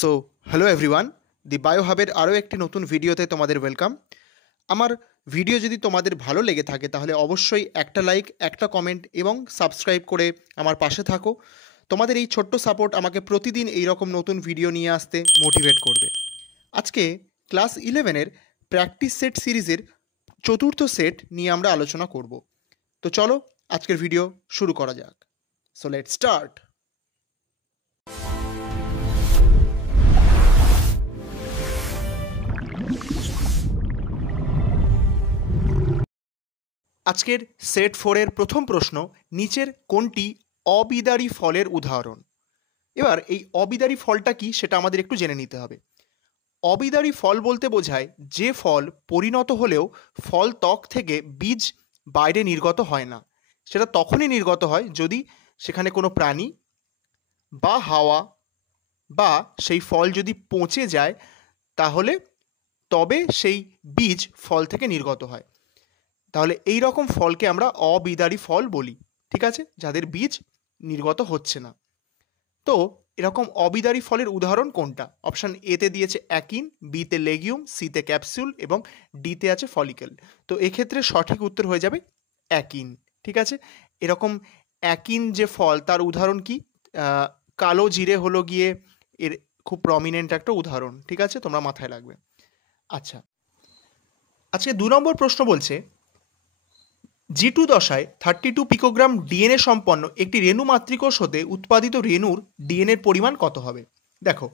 So hello everyone, দি বায়োহাবের আরও একটি নতুন ভিডিওতে তোমাদের ওয়েলকাম। আমার ভিডিও যদি তোমাদের ভালো লেগে থাকে তাহলে অবশ্যই একটা লাইক, একটা কমেন্ট এবং সাবস্ক্রাইব করে আমার পাশে থাকো। তোমাদের এই ছোট্ট সাপোর্ট আমাকে প্রতিদিন এই রকম নতুন ভিডিও নিয়ে আসতে মোটিভেট করবে। আজকে ক্লাস 11-এর প্র্যাকটিস সেট সিরিজের চতুর্থ সেট নিয়ে আমরা আলোচনা করব। তো চলো আজকের ভিডিও শুরু করা যাক। So let's start. আজকের সেট 4-এর প্রথম প্রশ্ন, নিচের কোনটি অবিদারী ফলের উদাহরণ? এবার এই অবিদারী ফলটা কি সেটা আমাদের একটু জেনে নিতে হবে। অবিদারী ফল বলতে বোঝায় যে ফল পরিণত হলেও ফল ত্বক থেকে বীজ বাইরে নির্গত হয় না। সেটা তখনই নির্গত হয় যদি সেখানে কোনো প্রাণী বা হাওয়া বা সেই ফল যদি পচে যায়, তাহলে তবে সেই বীজ ফল থেকে নির্গত হয়। তাহলে এই রকম ফলকে আমরা অবিদারী ফল বলি, ঠিক আছে, যাদের বীজ নির্গত হচ্ছে না। তো এরকম অবিদারী ফলের উদাহরণ কোনটা? অপশান এতে দিয়েছে অ্যাকিন, বিতে লেগিউম, সিতে ক্যাপসুল এবং ডিতে আছে ফলিকেল। তো এক্ষেত্রে সঠিক উত্তর হয়ে যাবে অ্যাকিন, ঠিক আছে। এরকম অ্যাকিন যে ফল তার উদাহরণ কি? কালো জিরে হলো গিয়ে এর খুব প্রমিনেন্ট একটা উদাহরণ, ঠিক আছে, তোমরা মাথায় রাখবে। আচ্ছা, আজকে 2 নম্বর প্রশ্ন বলছে, G2 দশায় 32 পিকোগ্রাম ডিএনএ সম্পন্ন একটি রেণু মাতৃকোষ হতে উৎপাদিত রেণুর ডিএনএর পরিমাণ কত হবে? দেখো,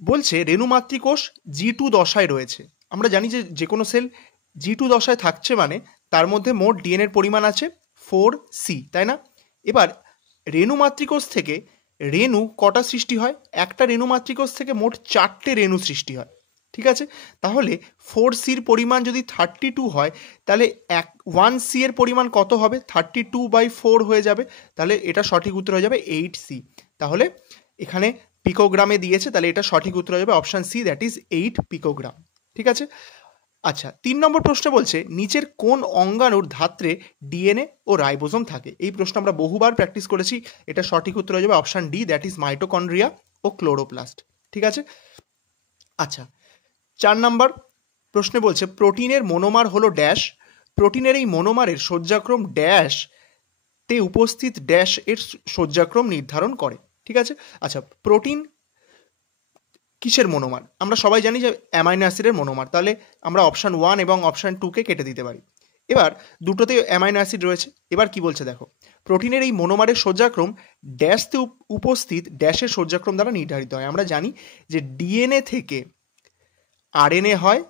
বলছে রেণু মাতৃকোষ G2 দশায় রয়েছে। আমরা জানি যে কোনো সেল G2 দশায় থাকছে মানে তার মধ্যে মোট ডিএনএর পরিমাণ আছে 4C, তাই না? এবার রেণু মাতৃকোষ থেকে রেণু কটা সৃষ্টি হয়? একটা রেণু মাতৃকোষ থেকে মোট 4টে রেণু সৃষ্টি হয়, ঠিক আছে। তাহলে 4Cর পরিমাণ যদি 32 হয়, তাহলে 1C এর পরিমাণ কত হবে? 32/4 হয়ে যাবে। তাহলে এটা সঠিক উত্তর হয়ে যাবে 8C। তাহলে এখানে পিকোগ্রামে দিয়েছে, তাহলে এটা সঠিক উত্তর হয়ে যাবে অপশান সি, দ্যাট ইজ 8 পিকোগ্রাম, ঠিক আছে। আচ্ছা, 3 নম্বর প্রশ্নে বলছে নিচের কোন অঙ্গাণুর ধাত্রে ডিএনএ ও রাইবোজোম থাকে? এই প্রশ্ন আমরা বহুবার প্র্যাকটিস করেছি। এটা সঠিক উত্তর হয়ে যাবে option D, that is mitochondria ও ক্লোরোপ্লাস্ট, ঠিক আছে। আচ্ছা, 4 নম্বর প্রশ্নে বলছে প্রোটিনের মনোমার হলো ড্যাশ। প্রোটিনের এই মনোমারের সজ্জাক্রম ড্যাশ তে উপস্থিত ড্যাশ এর সজ্জাক্রম নির্ধারণ করে, ঠিক আছে। আচ্ছা, প্রোটিন কিসের মনোমার? আমরা সবাই জানি যে অ্যামাইনো অ্যাসিডের মনোমার। তাহলে আমরা অপশান 1 এবং অপশান 2কে কেটে দিতে পারি। এবার দুটোতেই অ্যামাইনো অ্যাসিড রয়েছে। এবার কি বলছে দেখো, প্রোটিনের এই মনোমারের সজ্জাক্রম ড্যাশতে উপস্থিত ড্যাশের সজ্জাক্রম দ্বারা নির্ধারিত হয়। আমরা জানি যে ডিএনএ থেকে আরএনএ হয়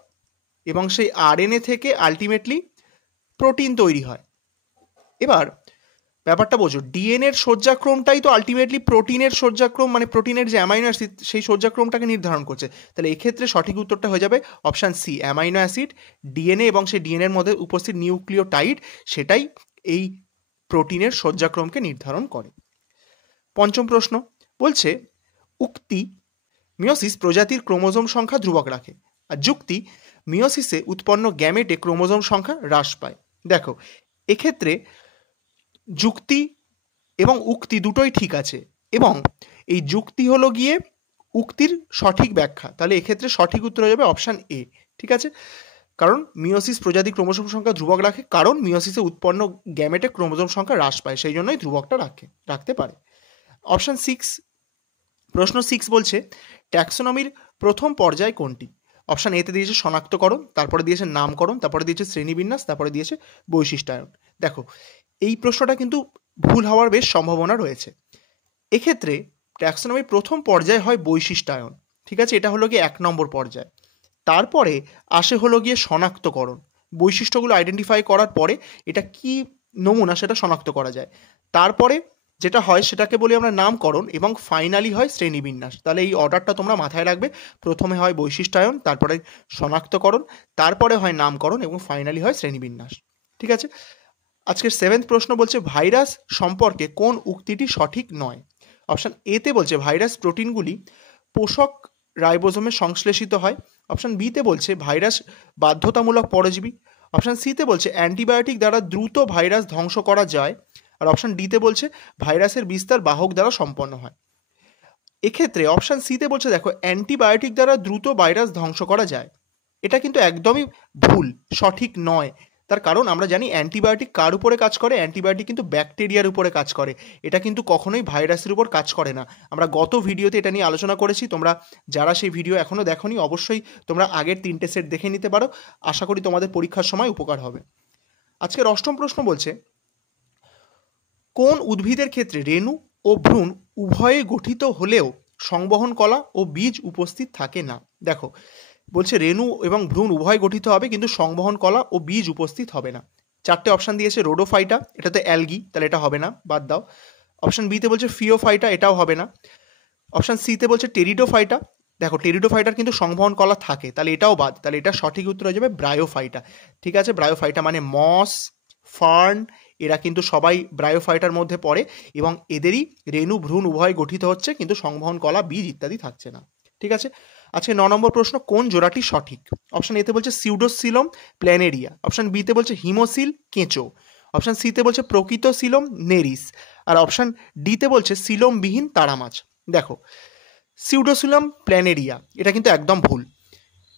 এবং সেই আরএনএ থেকে আলটিমেটলি প্রোটিন তৈরি হয়। এবার ব্যাপারটা বোঝো, ডিএনএর সজ্জাক্রমটাই তো আলটিমেটলি প্রোটিনের সজ্জাক্রম, মানে প্রোটিনের যে অ্যামাইনো অ্যাসিড সেই সজ্জাক্রমটাকে নির্ধারণ করছে। তাহলে এক্ষেত্রে সঠিক উত্তরটা হয়ে যাবে option C, amino acid, DNA এবং সেই ডিএনএর মধ্যে উপস্থিত নিউক্লিওটাইড, সেটাই এই প্রোটিনের সজ্জাক্রমকে নির্ধারণ করে। 5ম প্রশ্ন বলছে উক্তি মিওসিস প্রজাতির ক্রোমোজোম সংখ্যা ধ্রুবক রাখে, আর যুক্তি মিওসিসে উৎপন্ন গ্যামেটে ক্রোমোজোম সংখ্যা হ্রাস পায়। দেখো, এক্ষেত্রে যুক্তি এবং উক্তি দুটোই ঠিক আছে, এবং এই যুক্তি হলো গিয়ে উক্তির সঠিক ব্যাখ্যা। তাহলে এক্ষেত্রে সঠিক উত্তর হয়ে যাবে অপশান এ, ঠিক আছে। কারণ মিওসিস প্রজাতি ক্রোমোজোম সংখ্যা ধ্রুবক রাখে, কারণ মিওসিসে উৎপন্ন গ্যামেটে ক্রোমোজোম সংখ্যা হ্রাস পায়, সেই জন্যই ধ্রুবকটা রাখতে পারে। অপশান 6, প্রশ্ন 6 বলছে ট্যাক্সোনমির প্রথম পর্যায় কোনটি? অপশান এতে দিয়েছে শনাক্তকরণ, তারপরে দিয়েছে নামকরণ, তারপরে দিয়েছে শ্রেণীবিন্যাস, তারপরে দিয়েছে বৈশিষ্ট্যায়ন। দেখো, এই প্রশ্নটা কিন্তু ভুল হওয়ার বেশ সম্ভাবনা রয়েছে। এক্ষেত্রে ট্যাক্সোনমির প্রথম পর্যায় হয় বৈশিষ্ট্যায়ন, ঠিক আছে, এটা হলো গিয়ে 1 নম্বর পর্যায়। তারপরে আসে হলো গিয়ে শনাক্তকরণ, বৈশিষ্ট্যগুলো আইডেন্টিফাই করার পরে এটা কি নমুনা সেটা শনাক্ত করা যায়। তারপরে যেটা হয় সেটাকে বলি আমরা নামকরণ, এবং ফাইনালি হয় শ্রেণীবিন্যাস। তাহলে এই অর্ডারটা তোমরা মাথায় রাখবে, প্রথমে হয় বৈশিষ্ট্যায়ন, তারপরে শনাক্তকরণ, তারপরে হয় নামকরণ এবং ফাইনালি হয় শ্রেণীবিন্যাস, ঠিক আছে। আজকের 7th প্রশ্ন বলছে ভাইরাস সম্পর্কে কোন উক্তিটি সঠিক নয়? অপশান এতে বলছে ভাইরাস প্রোটিনগুলি পোষক রাইবোজোমে সংশ্লেষিত হয়। অপশান বিতে বলছে ভাইরাস বাধ্যতামূলক পরজীবী। অপশান সিতে বলছে অ্যান্টিবায়োটিক দ্বারা দ্রুত ভাইরাস ধ্বংস করা যায়। আর অপশান ডিতে বলছে ভাইরাসের বিস্তার বাহক দ্বারা সম্পন্ন হয়। এক্ষেত্রে অপশান সিতে বলছে দেখো অ্যান্টিবায়োটিক দ্বারা দ্রুত ভাইরাস ধ্বংস করা যায়। এটা কিন্তু একদমই ভুল, সঠিক নয়। তার কারণ আমরা জানি অ্যান্টিবায়োটিক কার উপরে কাজ করে, অ্যান্টিবায়োটিক কিন্তু ব্যাকটেরিয়ার উপরে কাজ করে, এটা কিন্তু কখনোই ভাইরাসের উপর কাজ করে না। আমরা গত ভিডিওতে এটা নিয়ে আলোচনা করেছি, তোমরা যারা সেই ভিডিও এখনও দেখোনি অবশ্যই তোমরা আগের 3টে সেট দেখে নিতে পারো, আশা করি তোমাদের পরীক্ষার সময় উপকার হবে। আজকের অষ্টম প্রশ্ন বলছে কোন উদ্ভিদের ক্ষেত্রে রেণু ও ভ্রূণ উভয়ে গঠিত হলেও সংবহন কলা ও বীজ উপস্থিত থাকে না। দেখো বলছে রেণু এবং ভ্রূণ উভয় গঠিত হবে কিন্তু সংবহন কলা ও বীজ উপস্থিত হবে না। 4টে অপশান দিয়েছে, রোডোফাইটা, এটাতে অ্যালগি, তাহলে এটা হবে না, বাদ দাও। অপশান বিতে বলছে ফিওফাইটা, এটাও হবে না। অপশান সিতে বলছে টেরিডোফাইটা, দেখো টেরিডোফাইটার কিন্তু সংবহন কলা থাকে, তাহলে এটাও বাদ, তাহলে এটা সঠিক উত্তর হয়ে যাবে ব্রায়োফাইটা। ঠিক আছে, ব্রায়োফাইটা মানে মস, ফার্ন, এরা কিন্তু সবাই ব্রায়োফাইটার মধ্যে পড়ে এবং এদেরই রেণু ভ্রূণ উভয় গঠিত হচ্ছে কিন্তু সংবহন কলা বীজ ইত্যাদি থাকছে না। ঠিক আছে, আজকে 9 নম্বর প্রশ্ন কোন জোড়াটি সঠিক। অপশান এতে বলছে সিউডোসিলম প্ল্যানেরিয়া, অপশান বিতে বলছে হিমোসিল কেঁচো, অপশান সিতে বলছে প্রকৃত সিলম নেরিস, আর অপশান ডিতে বলছে সিলমবিহীন তারা মাছ। দেখো সিউডোসিলম প্ল্যানেরিয়া এটা কিন্তু একদম ভুল।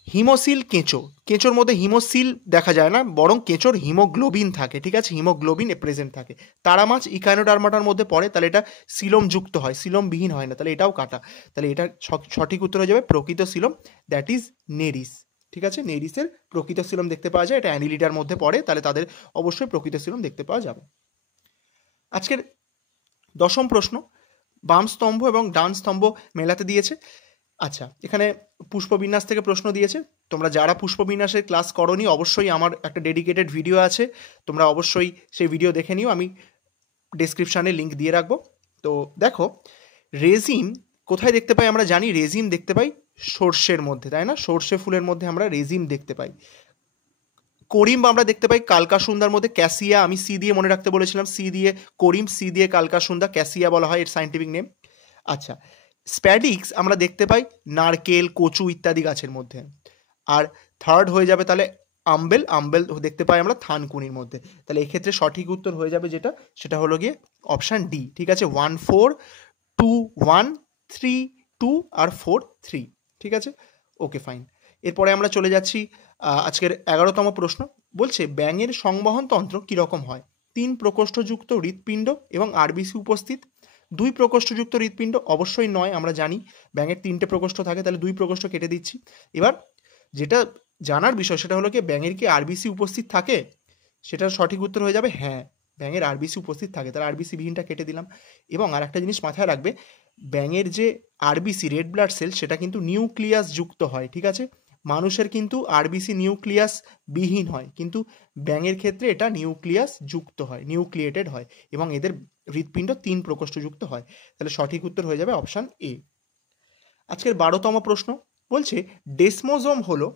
হিমোসিল কেঁচো, কেঁচোর মধ্যে হিমোসিল দেখা যায় না, বরং কেঁচোর হিমোগ্লোবিন থাকে। ঠিক আছে, হিমোগ্লোবিন প্রেজেন্ট থাকে। তারা মাছ ইকানোডার্মাটার মধ্যে পড়ে, তাহলে এটা সিলম যুক্ত হয়, সিলমবিহীন হয় না, তাহলে এটাও কাটা। তাহলে এটা সঠিক উত্তর হয়ে যাবে প্রকৃত সিলম, দ্যাট ইজ নেরিস। ঠিক আছে, নেরিসের প্রকৃত সিলম দেখতে পাওয়া যায়, এটা অ্যানিলিডার মধ্যে পড়ে, তাহলে তাদের অবশ্যই প্রকৃত সিলম দেখতে পাওয়া যাবে। আজকের 10ম প্রশ্ন বাম স্তম্ভ এবং ডান স্তম্ভ মেলাতে দিয়েছে। আচ্ছা, এখানে পুষ্পবিন্যাস থেকে প্রশ্ন দিয়েছে। তোমরা যারা পুষ্পবিন্যাসের ক্লাস করোনি অবশ্যই আমার একটা ডেডিকেটেড ভিডিও আছে, তোমরা অবশ্যই সেই ভিডিও দেখে নিও, আমি ডেসক্রিপশানে লিঙ্ক দিয়ে রাখবো। তো দেখো রেজিম কোথায় দেখতে পাই, আমরা জানি রেজিম দেখতে পাই সর্ষের মধ্যে, তাই না, সর্ষে ফুলের মধ্যে আমরা রেজিম দেখতে পাই। করিম আমরা দেখতে পাই কালকাসুন্দার মধ্যে, ক্যাসিয়া আমি সি দিয়ে মনে রাখতে বলেছিলাম, সি দিয়ে করিম, সি দিয়ে কালকাসুন্দা, ক্যাসিয়া বলা হয় এর সায়েন্টিফিক নেম। আচ্ছা, স্প্যাডিক্স আমরা দেখতে পাই নারকেল, কচু ইত্যাদি গাছের মধ্যে। আর থার্ড হয়ে যাবে তাহলে আম্বেল, আম্বেল দেখতে পাই আমরা থানকুনির মধ্যে। তাহলে এক্ষেত্রে সঠিক উত্তর হয়ে যাবে যেটা, সেটা হলো গিয়ে অপশান ডি। ঠিক আছে, 1 4 2 1 3 2 আর 4 3। ঠিক আছে, ওকে ফাইন। এরপরে আমরা চলে যাচ্ছি আজকের 11তম প্রশ্ন। বলছে ব্যাঙের সংবহন তন্ত্র কীরকম হয়। 3 প্রকোষ্ঠযুক্ত হৃৎপিণ্ড এবং আরবিসি উপস্থিত। 2 প্রকোষ্ঠযুক্ত হৃৎপিণ্ড অবশ্যই নয়, আমরা জানি ব্যাঙের 3টে প্রকোষ্ঠ থাকে, তাহলে 2 প্রকোষ্ঠ কেটে দিচ্ছি। এবার যেটা জানার বিষয় সেটা হলো কি ব্যাঙের কি আরবিসি উপস্থিত থাকে, সেটার সঠিক উত্তর হয়ে যাবে হ্যাঁ, ব্যাঙের আরবিসি উপস্থিত থাকে, তাহলে আরবিসি বিহীনটা কেটে দিলাম। এবং আর একটা জিনিস মাথায় রাখবে, ব্যাঙের যে আরবিসি রেড ব্লাড সেল সেটা কিন্তু নিউক্লিয়াস যুক্ত হয়। ঠিক আছে, মানুষের কিন্তু আরবিসি নিউক্লিয়াস বিহীন হয়, কিন্তু ব্যাঙের ক্ষেত্রে এটা নিউক্লিয়াস যুক্ত হয়, নিউক্লিয়েটেড হয়, এবং এদের হৃৎপিণ্ড 3 প্রকোষ্ঠযুক্ত হয়। তাহলে সঠিক উত্তর হয়ে যাবে অপশান এ। আজকের 12তম প্রশ্ন বলছে ডেসমোজোম হলো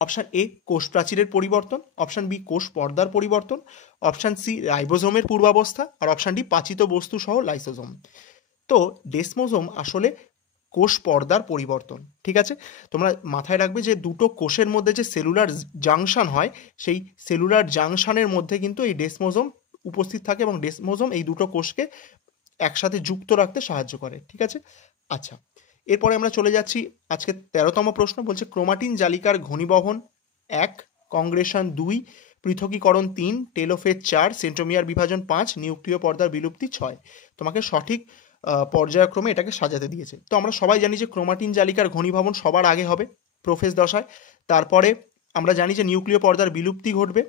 অপশান এ কোষ প্রাচীরের পরিবর্তন, অপশান বি কোষ পর্দার পরিবর্তন, অপশান সি রাইবোজোমের পূর্বাবস্থা, আর অপশান ডি পাচিত বস্তু সহ লাইসোজোম। তো ডেসমোজোম আসলে কোষ পর্দার পরিবর্তন। ঠিক আছে, তোমরা মাথায় রাখবে যে দুটো কোষের মধ্যে যে সেলুলার জাংশন হয়, সেই সেলুলার জাংশনের মধ্যে কিন্তু এই ডেসমোজোম উপস্থিত থাকে এবং ডেসমোজোম এই দুটো কোষকে একসাথে যুক্ত রাখতে সাহায্য করে। ঠিক আছে, আচ্ছা এরপরে আমরা চলে যাচ্ছি আজকে 13তম প্রশ্ন। বলছে ক্রোমাটিন জালিকার ঘনীবহন 1, কংগ্রেশন 2, পৃথকীকরণ 3, টেলোফেজ 4, সেন্ট্রোমিয়ার বিভাজন 5, নিউক্লিয় পর্দার বিলুপ্তি 6। তোমাকে সঠিক পর্যায়ক্রমে এটাকে সাজাতে দিয়েছে। তো আমরা সবাই জানি যে ক্রোমাটিন জালিকার ঘনীভবন সবার আগে হবে প্রোফেজ দশায়, তারপরে আমরা জানি যে নিউক্লিয় পর্দার বিলুপ্তি ঘটবে।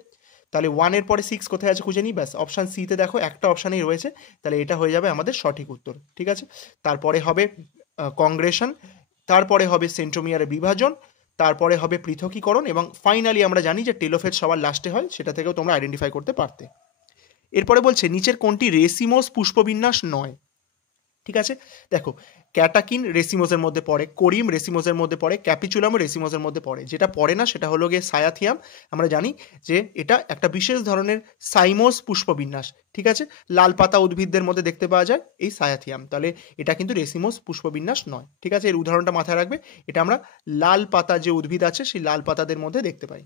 তাহলে 1-এর পরে 6 কোথায় আছে খুঁজে নিই, ব্যাস অপশান সিতে দেখো একটা অপশানেই রয়েছে, তাহলে এটা হয়ে যাবে আমাদের সঠিক উত্তর। ঠিক আছে, তারপরে হবে কংগ্রেশন, তারপরে হবে সেন্ট্রোমিয়ারের বিভাজন, তারপরে হবে পৃথকীকরণ, এবং ফাইনালি আমরা জানি যে টেলোফেজ সবার লাস্টে হয়, সেটা থেকেও তোমরা আইডেন্টিফাই করতে পারতে। এরপরে বলছে নিচের কোনটি রেসিমোস পুষ্পবিন্যাস নয়। ঠিক আছে, দেখো ক্যাটাকিন রেসিমোসের মধ্যে পড়ে, কোরিম রেসিমোসের মধ্যে পড়ে, ক্যাপিচুলাম রেসিমোসের মধ্যে পড়ে। যেটা পড়ে না সেটা হলো গিয়ে সায়াথিয়াম। আমরা জানি যে এটা একটা বিশেষ ধরনের সাইমোস পুষ্পবিন্যাস। ঠিক আছে, লাল পাতা উদ্ভিদদের মধ্যে দেখতে পাওয়া যায় এই সায়াথিয়াম, তাহলে এটা কিন্তু রেসিমোস পুষ্পবিন্যাস নয়। ঠিক আছে, এর উদাহরণটা মাথায় রাখবে, এটা আমরা লাল পাতা যে উদ্ভিদ আছে সেই লাল পাতাদের মধ্যে দেখতে পাই।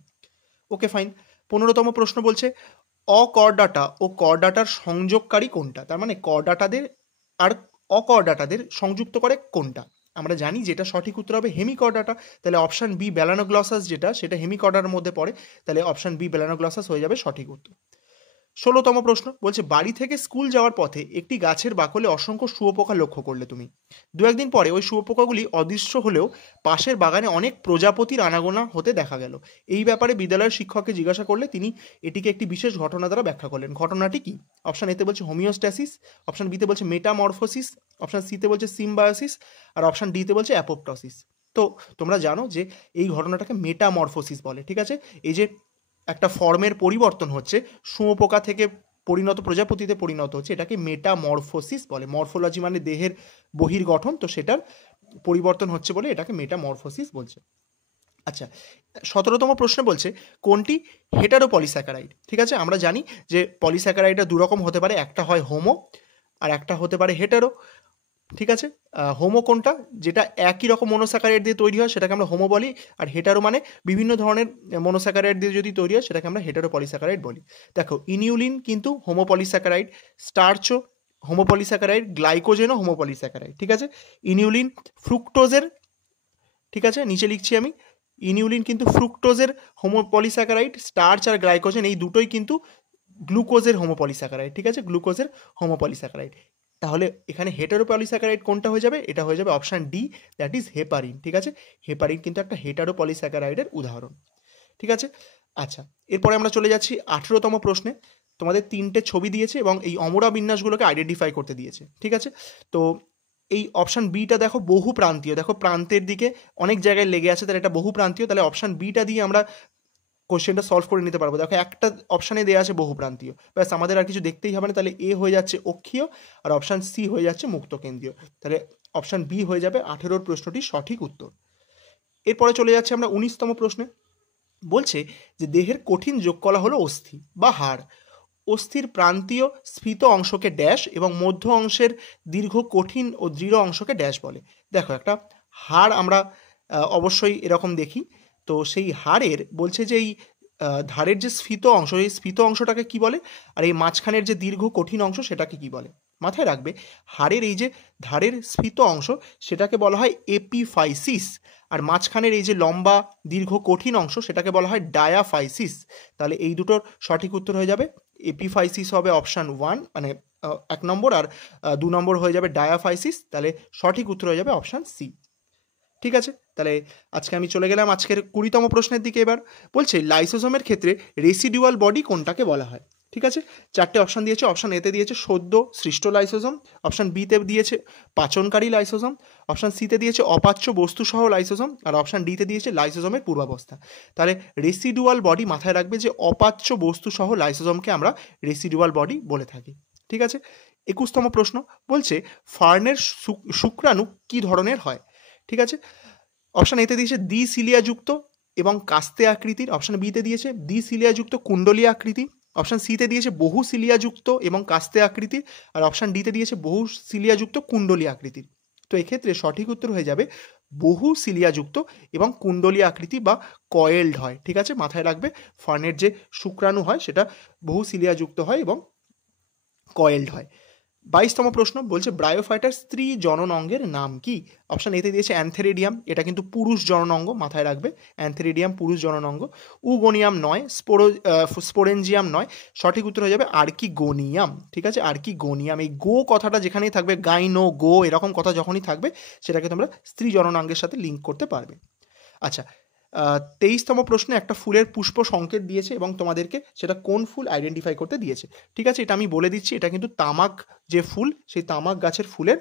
Okay fine. 15তম প্রশ্ন বলছে অকর্ডাটা ও করডাটার সংযোগকারী কোনটা। তার মানে করডাটাদের আর অকর্ডাটাদের সংযুক্ত করে কোনটা? আমরা জানি যেটা সঠিক উত্তর হবে হেমিকর্ডাটা, তাহলে অপশান বি বেলানোগ্লসাস যেটা সেটা হেমিকর্ডার মধ্যে পড়ে, তাহলে অপশান বি বেলানোগ্লসাস হয়ে যাবে সঠিক উত্তর। 16তম প্রশ্ন বলছে, বাড়ি থেকে স্কুল যাওয়ার পথে একটি গাছের বাকলে অসংখ্য শুঁয়োপোকা লক্ষ্য করলে তুমি। দু একদিন পরে ওই শুঁয়োপোকাগুলি অদৃশ্য হলেও পাশের বাগানে অনেক প্রজাপতির আনাগোনা হতে দেখা গেল। এই ব্যাপারে বিদ্যালয়ের শিক্ষককে জিজ্ঞাসা করলে তিনি এটিকে একটি বিশেষ ঘটনা দ্বারা ব্যাখ্যা করলেন। ঘটনাটি কি? অপশান এতে বলছে হোমিওস্ট্যাসিস, অপশান বিতে বলছে মেটামরফোসিস, অপশান সিতে বলছে সিম্বায়োসিস, আর অপশান ডিতে বলছে অ্যাপোপ্টসিস। তো তোমরা জানো যে এই ঘটনাটাকে মেটামরফোসিস বলে। ঠিক আছে, এই যে একটা ফর্মের পরিবর্তন হচ্ছে, শুঁয়োপোকা থেকে পরিণত প্রজাপতিতে পরিণত হচ্ছে, এটাকে মেটামরফোসিস বলে। মরফোলজি মানে দেহের বহির্গঠন, তো সেটার পরিবর্তন হচ্ছে বলে এটাকে মেটামরফোসিস বলছে। আচ্ছা, 17তম প্রশ্নে বলছে কোনটি হেটারোপলিস্যাকারাইড। ঠিক আছে, আমরা জানি যে পলিস্যাকারাইডটা দুরকম হতে পারে, একটা হয় হোমো আর একটা হতে পারে হেটারো। ঠিক আছে, হোমো কোনটা? যেটা একই রকম মনোস্যাকারাইড দিয়ে তৈরি হয় সেটাকে আমরা হোমো বলি, আর হেটারো মানে বিভিন্ন ধরনের মনোস্যাকারাইড দিয়ে যদি তৈরি হয় সেটাকে আমরা হেটারোপলিস্যাকারাইড বলি। দেখো, ইনিউলিন কিন্তু হোমোপলিস্যাকারাইড, স্টার্চও হোমোপলিস্যাকারাইড, গ্লাইকোজেনও হোমোপলিস্যাকারাইড। ঠিক আছে, ইনিউলিন ফ্রুক্টোজের, ঠিক আছে নিচে লিখছি আমি, ইনিউলিন কিন্তু ফ্রুক্টোজের হোমোপলিস্যাকারাইড, স্টার্চ আর গ্লাইকোজেন এই দুটোই কিন্তু গ্লুকোজের হোমোপলিস্যাকারাইড। ঠিক আছে, গ্লুকোজের হোমোপলিস্যাকারাইড। তাহলে এখানে হেটারোপলিস্যাকারাইড কোনটা হয়ে যাবে? এটা হয়ে যাবে option D, that is heparin. ঠিক আছে, হেপারিন কিন্তু একটা হেটারোপলিস্যাকারাইডের উদাহরণ। ঠিক আছে, আচ্ছা এরপরে আমরা চলে যাচ্ছি 18তম প্রশ্নে। তোমাদের 3টে ছবি দিয়েছে এবং এই অমরা বিন্যাসগুলোকে আইডেন্টিফাই করতে দিয়েছে। ঠিক আছে, তো এই অপশান বিটা দেখো বহু প্রান্তীয়, দেখো প্রান্তের দিকে অনেক জায়গায় লেগে আছে, তাহলে এটা বহু প্রান্তীয়, তাহলে অপশান বিটা দিয়ে আমরা কোশ্চেনটা সলভ করে নিতে পারবো। দেখো একটা অপশানে দেওয়া আছে বহু প্রান্তীয়, ব্যাস আমাদের আর কিছু দেখতেই হবে না, তাহলে এ হয়ে যাচ্ছে অক্ষীয় আর অপশান সি হয়ে যাচ্ছে মুক্ত কেন্দ্রীয়, তাহলে অপশান বি হয়ে যাবে 18 প্রশ্নটি সঠিক উত্তর। এরপরে চলে যাচ্ছে আমরা 19তম প্রশ্নে। বলছে যে দেহের কঠিন যোগকলা হলো অস্থি বা হাড়। অস্থির প্রান্তীয় স্ফীত অংশকে ড্যাশ এবং মধ্য অংশের দীর্ঘ কঠিন ও দৃঢ় অংশকে ড্যাশ বলে। দেখো একটা হাড় আমরা অবশ্যই এরকম দেখি, তো সেই হাড়ের বলছে যে এই ধারের যে স্ফীত অংশ, এই স্ফীত অংশটাকে কি বলে, আর এই মাঝখানের যে দীর্ঘ কঠিন অংশ সেটাকে কি বলে? মাথায় রাখবে, হাড়ের এই যে ধারের স্ফীত অংশ সেটাকে বলা হয় এপিফাইসিস, আর মাঝখানের এই যে লম্বা দীর্ঘ কঠিন অংশ সেটাকে বলা হয় ডায়াফাইসিস। তাহলে এই দুটোর সঠিক উত্তর হয়ে যাবে এপিফাইসিস হবে অপশান 1 মানে 1 নম্বর, আর 2 নম্বর হয়ে যাবে ডায়াফাইসিস, তাহলে সঠিক উত্তর হয়ে যাবে অপশান সি। ঠিক আছে, তাহলে আজকে আমি চলে গেলাম আজকের 20তম প্রশ্নের দিকে। এবার বলছে লাইসোসোমের ক্ষেত্রে রেসিডুয়াল বডি কোনটাকে বলা হয়। ঠিক আছে, 4টে অপশান দিয়েছে। অপশান এতে দিয়েছে সদ্য সৃষ্ট লাইসোসোম, অপশান বিতে দিয়েছে পাচনকারী লাইসোসোম, অপশান সিতে দিয়েছে অপাচ্য বস্তুসহ লাইসোসোম, আর অপশান ডিতে দিয়েছে লাইসোসোমের পূর্বাবস্থা। তাহলে রেসিডুয়াল বডি মাথায় রাখবে যে অপাচ্য বস্তুসহ লাইসোসোমকে আমরা রেসিডুয়াল বডি বলে থাকি। ঠিক আছে, 21তম প্রশ্ন বলছে ফার্নের শুক্রাণু কি ধরনের হয়। ঠিক আছে, অপশান এতে দিয়েছে দ্বিসিলিয়াযুক্ত এবং কাস্তে আকৃতির, অপশান বিতে দিয়েছে দ্বিসিলিয়াযুক্ত কুণ্ডলী আকৃতি, অপশান সিতে দিয়েছে বহু সিলিয়াযুক্ত এবং কাস্তে আকৃতির, আর অপশান ডিতে দিয়েছে বহু সিলিয়াযুক্ত কুণ্ডলী আকৃতির। তো এক্ষেত্রে সঠিক উত্তর হয়ে যাবে বহু সিলিয়াযুক্ত এবং কুণ্ডলী আকৃতি বা কয়েলড হয়। ঠিক আছে, মাথায় রাখবে ফার্নের যে শুক্রাণু হয় সেটা বহু সিলিয়াযুক্ত হয় এবং কয়েলড হয়। 22তম প্রশ্ন বলছে ব্রায়োফাইটার স্ত্রী জনন অঙ্গের নাম কি। অপশান এতে দিয়েছে অ্যান্থেরিডিয়াম, এটা কিন্তু পুরুষ জনন অঙ্গ, মাথায় রাখবে অ্যান্থেরিডিয়াম পুরুষ জনন অঙ্গ। উগোনিয়াম নয়, স্পোরেঞ্জিয়াম নয়, সঠিক উত্তর হয়ে যাবে আর্কিগোনিয়াম। ঠিক আছে, আর্কিগোনিয়াম। এই গো কথাটা যেখানেই থাকবে, গাইনো গো এরকম কথা যখনই থাকবে সেটাকে তোমরা স্ত্রী জননাঙ্গের সাথে লিঙ্ক করতে পারবে। আচ্ছা, 23তম প্রশ্নে একটা ফুলের পুষ্প সংকেত দিয়েছে এবং তোমাদেরকে সেটা কোন ফুল আইডেন্টিফাই করতে দিয়েছে। ঠিক আছে, এটা আমি বলে দিচ্ছি, এটা কিন্তু তামাক যে ফুল সেই তামাক গাছের ফুলের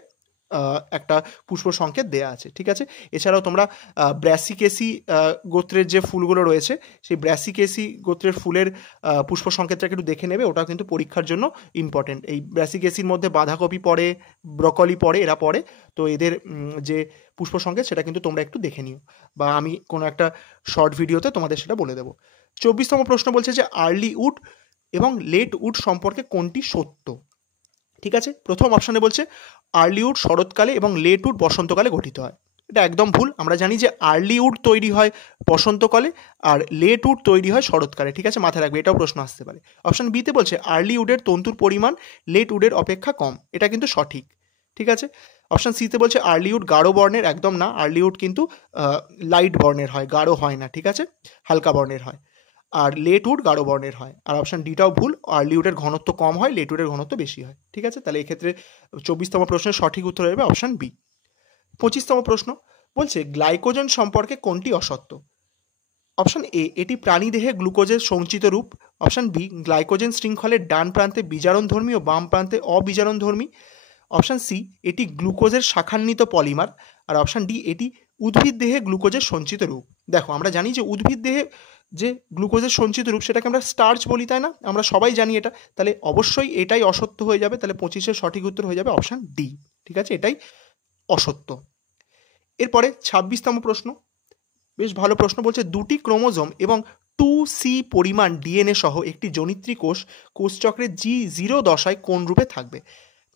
একটা পুষ্প সংকেত দেয়া আছে। ঠিক আছে, এছাড়াও তোমরা ব্র্যাসিকেসি গোত্রের যে ফুলগুলো রয়েছে সেই ব্র্যাসিকেসি গোত্রের ফুলের পুষ্প সংকেতটা একটু দেখে নেবে, ওটাও কিন্তু পরীক্ষার জন্য ইম্পর্টেন্ট। এই ব্র্যাসিকেসির মধ্যে বাঁধাকপি পড়ে, ব্রকলি পড়ে, এরা পড়ে, তো এদের যে পুষ্প সংকেত সেটা কিন্তু তোমরা একটু দেখে নিও, বা আমি কোনো একটা শর্ট ভিডিওতে তোমাদের সেটা বলে দেবো। 24তম প্রশ্ন বলছে যে আর্লি উড এবং লেট উড সম্পর্কে কোনটি সত্য। ঠিক আছে, প্রথম অপশানে বলছে আর্লি উড শরৎকালে এবং লেট উড বসন্তকালে গঠিত হয়। এটা একদম ভুল। আমরা জানি যে আর্লি উড তৈরি হয় বসন্তকালে আর লেট উড তৈরি হয় শরৎকালে। ঠিক আছে, মাথায় রাখবে, এটাও প্রশ্ন আসতে পারে। অপশান বিতে বলছে আর্লি উডের তন্তুর পরিমাণ লেট উডের অপেক্ষা কম, এটা কিন্তু সঠিক। ঠিক আছে। অপশান সিতে বলছে আর্লিউড গাঢ় বর্ণের, একদম না, আর্লিউড কিন্তু লাইট বর্ণের হয়, গাঢ় হয় না, ঠিক আছে, হালকা বর্ণের হয়। আর লেটউড গাঢ় বর্ণের হয়। আর অপশান ডিটাও ভুল, আর্লিউডের ঘনত্ব কম হয়, লেটউডের ঘনত্ব বেশি হয়, ঠিক আছে। তাহলে এক্ষেত্রে 24তম প্রশ্নের সঠিক উত্তর হবে অপশান বি। 25তম প্রশ্ন বলছে গ্লাইকোজেন সম্পর্কে কোনটি অসত্য? অপশান এ, এটি প্রাণীদেহে গ্লুকোজের সঞ্চিত রূপ। অপশান বি, গ্লাইকোজেন শৃঙ্খলের ডান প্রান্তে বিজারণধর্মী ও বাম প্রান্তে অবিজারণধর্মী। অপশান সি, এটি গ্লুকোজের শাখান্বিত পলিমার। আর অপশান ডি, এটি উদ্ভিদ দেহে গ্লুকোজের সঞ্চিত রূপ। দেখো আমরা জানি যে উদ্ভিদ দেহে যে গ্লুকোজের সঞ্চিত রূপ সেটাকে আমরা স্টার্চ বলি, তাই না, আমরা সবাই জানি এটা। তাহলে অবশ্যই এটাই অসত্য হয়ে যাবে। তাহলে 25-এর সঠিক উত্তর হয়ে যাবে অপশান ডি, ঠিক আছে, এটাই অসত্য। এরপরে 26তম প্রশ্ন, বেশ ভালো প্রশ্ন, বলছে দুটি ক্রোমোজোম এবং 2C পরিমাণ ডিএনএ সহ একটি জনিত্রী কোষচক্রের G0 দশায় কোন রূপে থাকবে?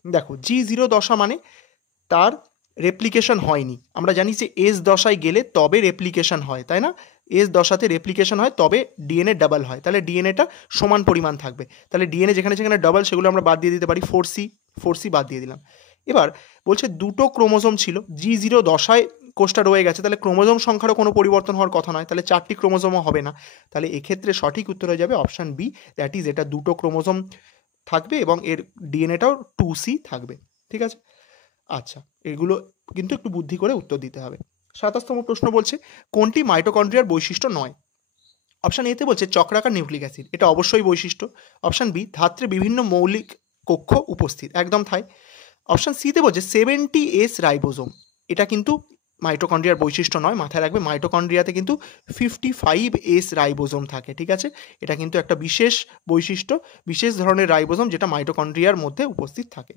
দেখো G0 দশা মানে তার রেপ্লিকেশন হয়নি। আমরা জানি যে এস দশায় গেলে তবে রেপ্লিকেশন হয়, তাই না, এস দশাতে রেপ্লিকেশন হয় তবে ডিএনএ ডাবল হয়। তাহলে ডিএনএটা সমান পরিমাণ থাকবে। তাহলে ডিএনএ যেখানে যেখানে ডাবল সেগুলো আমরা বাদ দিয়ে দিতে পারি, 4C বাদ দিয়ে দিলাম। এবার বলছে দুটো ক্রোমোজোম ছিল, G0 দশায় কোষটা রয়ে গেছে, তাহলে ক্রোমোজোম সংখ্যারও কোনো পরিবর্তন হওয়ার কথা নয়, তাহলে 4টি ক্রোমোজোমও হবে না। তাহলে এক্ষেত্রে সঠিক উত্তর হয়ে যাবে অপশান বি, দ্যাট ইজ এটা দুটো ক্রোমোজোম থাকবে এবং এর ডিএনএটাও 2C থাকবে, ঠিক আছে। আচ্ছা, এগুলো কিন্তু একটু বুদ্ধি করে উত্তর দিতে হবে। 27তম প্রশ্ন বলছে কোনটি মাইটোকন্ড্রিয়ার বৈশিষ্ট্য নয়? অপশান এতে বলছে চক্রাকার নিউক্লিক অ্যাসিড, এটা অবশ্যই বৈশিষ্ট্য। অপশান বি, ধাত্রে বিভিন্ন মৌলিক কক্ষ উপস্থিত, একদম তাই। অপশান সিতে বলছে 70S রাইবোজোম, এটা কিন্তু মাইটোকন্ড্রিয়ার বৈশিষ্ট্য নয়, মাথায় রাখবে মাইটোকন্ড্রিয়াতে কিন্তু 55S রাইবোজোম থাকে, ঠিক আছে। এটা কিন্তু একটা বিশেষ বৈশিষ্ট্য, বিশেষ ধরনের রাইবোজোম যেটা মাইটোকন্ড্রিয়ার মধ্যে উপস্থিত থাকে।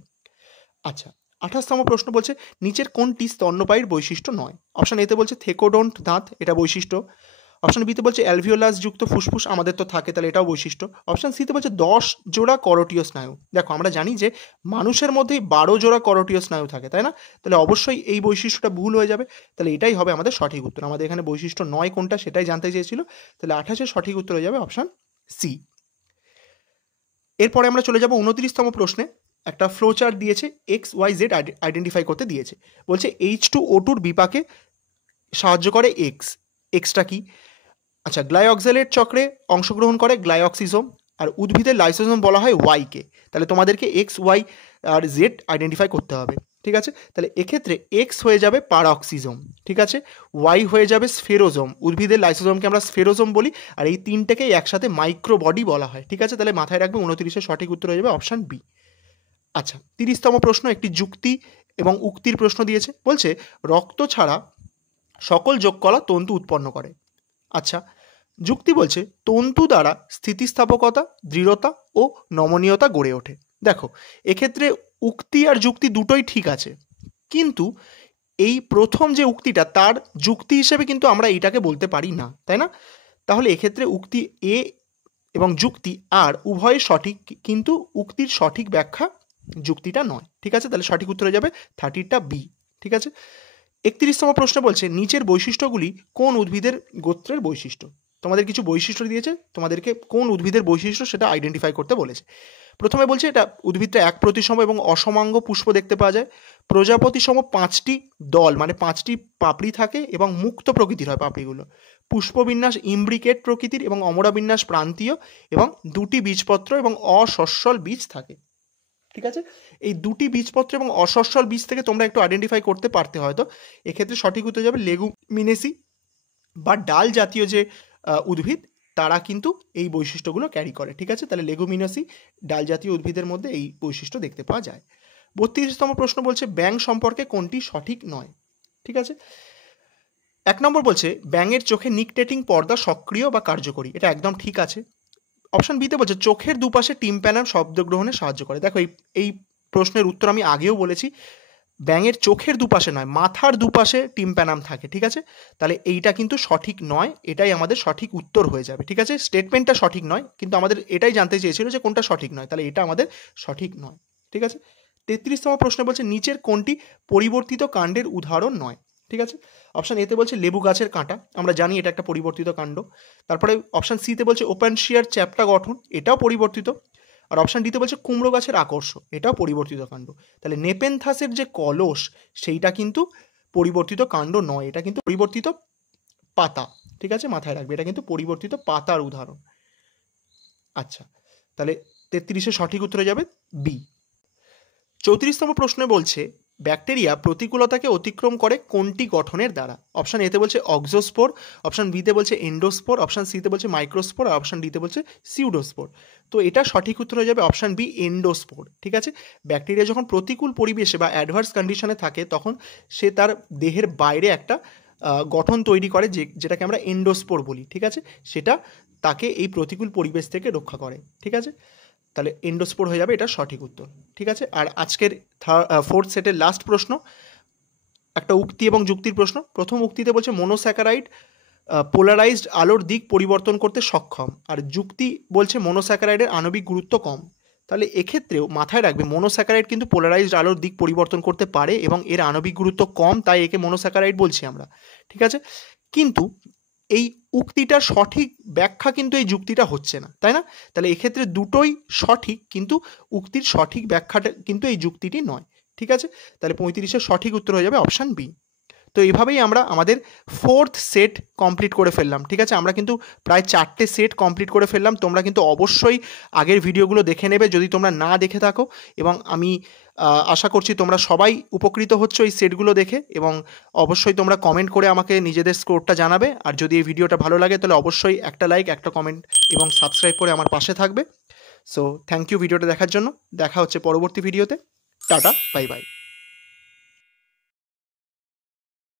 আচ্ছা, 28তম প্রশ্ন বলছে নিচের কোনটি স্তন্যপায়ীর বৈশিষ্ট্য নয়? অপশান এতে বলছে থেকোডন্ট দাঁত, এটা বৈশিষ্ট্য। অপশান বিতে বলছে অ্যালভিওলাস যুক্ত ফুসফুস, আমাদের তো থাকে, তাহলে এটাও বৈশিষ্ট্য। অপশান সিতে বলছে 10 জোড়া করোটীয় স্নায়ু। দেখো আমরা জানি যে মানুষের মধ্যেই 12 জোড়া করোটীয় স্নায়ু থাকে, তাই না, তাহলে অবশ্যই এই বৈশিষ্ট্যটা ভুল হয়ে যাবে। তাহলে এটাই হবে আমাদের সঠিক উত্তর। আমাদের এখানে বৈশিষ্ট্য নয় কোনটা সেটাই জানতে চেয়েছিল, তাহলে 28-এর সঠিক উত্তর হয়ে যাবে অপশান সি। এরপরে আমরা চলে যাব 29তম প্রশ্নে। একটা ফ্লো চার্ট দিয়েছে, XYZ আইডেন্টিফাই করতে দিয়েছে। বলছে H2O2-র বিপাকে সাহায্য করে এক্সটা কি? আচ্ছা, গ্লাইঅক্সালেট চক্রে অংশগ্রহণ করে গ্লাইঅক্সিজোম, আর উদ্ভিদের লাইসোজোম বলা হয় ওয়াইকে। তাহলে তোমাদেরকে XY আর Z আইডেন্টিফাই করতে হবে, ঠিক আছে। তাহলে এক্ষেত্রে X হয়ে যাবে পারঅক্সিজোম, ঠিক আছে, Y হয়ে যাবে স্ফেরোজোম, উদ্ভিদের লাইসোজোমকে আমরা স্ফেরোজোম বলি, আর এই তিনটেকেই একসাথে মাইক্রোবডি বলা হয়, ঠিক আছে। তাহলে মাথায় রাখবে 29-এর সঠিক উত্তর হয়ে যাবে অপশান বি। আচ্ছা, 30তম প্রশ্ন একটি যুক্তি এবং উক্তির প্রশ্ন দিয়েছে। বলছে রক্ত ছাড়া সকল যোগকলা তন্তু উৎপন্ন করে। আচ্ছা, যুক্তি বলছে তন্তু দ্বারা স্থিতিস্থাপকতা, দৃঢ়তা ও নমনীয়তা গড়ে ওঠে। দেখো এক্ষেত্রে উক্তি আর যুক্তি দুটোই ঠিক আছে, কিন্তু এই প্রথম যে উক্তিটা তার যুক্তি হিসেবে কিন্তু আমরা এইটাকে বলতে পারি না, তাই না। তাহলে এক্ষেত্রে উক্তি এ এবং যুক্তি আর উভয় সঠিক, কিন্তু উক্তির সঠিক ব্যাখ্যা যুক্তিটা নয়, ঠিক আছে। তাহলে সঠিক উত্তর হয়ে যাবে 30টা বি, ঠিক আছে। 31তম প্রশ্ন বলছে নিচের বৈশিষ্ট্যগুলি কোন উদ্ভিদের গোত্রের বৈশিষ্ট্য? তোমাদের কিছু বৈশিষ্ট্য দিয়েছে, তোমাদেরকে কোন উদ্ভিদের বৈশিষ্ট্য সেটা আইডেন্টিফাই করতে বলেছে। প্রথমে বলছে এটা উদ্ভিদটা এক প্রতিসম এবং অসমাঙ্গ পুষ্প দেখতে পাওয়া যায়, প্রজাপতি সম 5টি দল মানে 5টি পাপড়ি থাকে এবং মুক্ত প্রকৃতির হয় পাপড়িগুলো, পুষ্পবিন্যাস ইমব্রিকেট প্রকৃতির এবং অমরাবিন্যাস প্রান্তীয়, এবং 2টি বীজপত্র এবং অসস্যল বীজ থাকে, ঠিক আছে। এই 2টি বীজপত্র এবং অসস্যল বীজ থেকে তোমরা একটু আইডেন্টিফাই করতে পারতে হয়তো। এক্ষেত্রে সঠিক উত্তর যাবে লেগুমিনেসি বা ডাল জাতীয় যে উদ্ভিদ তারা কিন্তু এই বৈশিষ্ট্যগুলো ক্যারি করে, ঠিক আছে। তাহলে লেগুমিনেসি ডাল জাতীয় উদ্ভিদের মধ্যে এই বৈশিষ্ট্য দেখতে পাওয়া যায়। 32তম প্রশ্ন বলছে ব্যাঙ সম্পর্কে কোনটি সঠিক নয়, ঠিক আছে। 1 নম্বর বলছে ব্যাঙের চোখে নিকটেটিং পর্দা সক্রিয় বা কার্যকরী, এটা একদম ঠিক আছে। অপশন বিতে বলছে চোখের দুপাশে টিম্প্যানাম শব্দ গ্রহণে সাহায্য করে। দেখো এই প্রশ্নের উত্তর আমি আগেও বলেছি, ব্যাঙের চোখের দুপাশে নয় মাথার দুপাশে টিম্প্যানাম থাকে, ঠিক আছে। তাহলে এইটা কিন্তু সঠিক নয়, এটাই আমাদের সঠিক উত্তর হয়ে যাবে, ঠিক আছে। স্টেটমেন্টটা সঠিক নয়, কিন্তু আমাদের এটাই জানতে চেয়েছিল যে কোনটা সঠিক নয়, তাহলে এটা আমাদের সঠিক নয়, ঠিক আছে। 33তম প্রশ্ন বলছে নিচের কোনটি পরিবর্তিত কাণ্ডের উদাহরণ নয়, ঠিক আছে। অপশান এতে বলছে লেবু গাছের কাঁটা, আমরা জানি এটা একটা পরিবর্তিত কাণ্ড। তারপরে অপশান সিতে বলছে ওপেনশিয়ার চ্যাপ্টা গঠন, এটাও পরিবর্তিত। আর অপশান ডিতে বলছে কুমড়ো গাছের আকর্ষ, এটাও পরিবর্তিত কাণ্ড। তাহলে নেপেনথাসের যে কলস সেইটা কিন্তু পরিবর্তিত কাণ্ড নয়, এটা কিন্তু পরিবর্তিত পাতা। ঠিক আছে, মাথায় রাখবে, এটা কিন্তু পরিবর্তিত পাতার উদাহরণ। আচ্ছা, তাহলে 33-এ সঠিক উত্তর হয়ে যাবে বি। 34তম প্রশ্নে বলছে ব্যাকটেরিয়া প্রতিকূলতাকে অতিক্রম করে কোনটি গঠনের দ্বারা? অপশান এতে বলছে অক্সোস্পোর, অপশান বিতে বলছে এন্ডোস্পোর, অপশান সিতে বলছে মাইক্রোস্পোর, আর অপশান ডিতে বলছে সিউডোস্পোর। তো এটা সঠিক উত্তর হয়ে যাবে অপশান বি, এন্ডোস্পোর। ঠিক আছে, ব্যাকটেরিয়া যখন প্রতিকূল পরিবেশে বা অ্যাডভার্স কন্ডিশনে থাকে তখন সে তার দেহের বাইরে একটা গঠন তৈরি করে যেটাকে আমরা এন্ডোস্পোর বলি। ঠিক আছে, সেটা তাকে এই প্রতিকূল পরিবেশ থেকে রক্ষা করে। ঠিক আছে, তাহলে এন্ডোস্পোর হয়ে যাবে এটা সঠিক উত্তর। ঠিক আছে, আর আজকের ফোর্থ সেটের লাস্ট প্রশ্ন একটা উক্তি এবং যুক্তির প্রশ্ন। প্রথম উক্তিতে বলছে মনোস্যাকারাইড পোলারাইজড আলোর দিক পরিবর্তন করতে সক্ষম, আর যুক্তি বলছে মনোস্যাকারাইডের আণবিক গুরুত্ব কম। তাহলে এক্ষেত্রেও মাথায় রাখবে মনোস্যাকারাইড কিন্তু পোলারাইজড আলোর দিক পরিবর্তন করতে পারে এবং এর আণবিক গুরুত্ব কম, তাই একে মনোস্যাকারাইড বলছি আমরা। ঠিক আছে, কিন্তু এই উক্তিটার সঠিক ব্যাখ্যা কিন্তু এই যুক্তিটা হচ্ছে না, তাই না? তাহলে এক্ষেত্রে দুটোই সঠিক, কিন্তু উক্তির সঠিক ব্যাখ্যাটা কিন্তু এই যুক্তিটি নয়। ঠিক আছে, তাহলে 35-এর সঠিক উত্তর হয়ে যাবে অপশান বি। তো এইভাবেই আমরা আমাদের ফোর্থ সেট কমপ্লিট করে ফেললাম। ঠিক আছে, আমরা কিন্তু প্রায় 4টে সেট কমপ্লিট করে ফেললাম। তোমরা কিন্তু অবশ্যই আগের ভিডিওগুলো দেখে নেবে যদি তোমরা না দেখে থাকো, এবং আমি আশা করছি তোমরা সবাই উপকৃত হচ্ছ এই সেটগুলো দেখে, এবং অবশ্যই তোমরা কমেন্ট করে আমাকে নিজেদের স্কোরটা জানাবে। আর যদি এই ভিডিওটা ভালো লাগে তাহলে অবশ্যই একটা লাইক, একটা কমেন্ট এবং সাবস্ক্রাইব করে আমার পাশে থাকবে। সো থ্যাংক ইউ ভিডিওটা দেখার জন্য। দেখা হচ্ছে পরবর্তী ভিডিওতে। Tata, bye bye.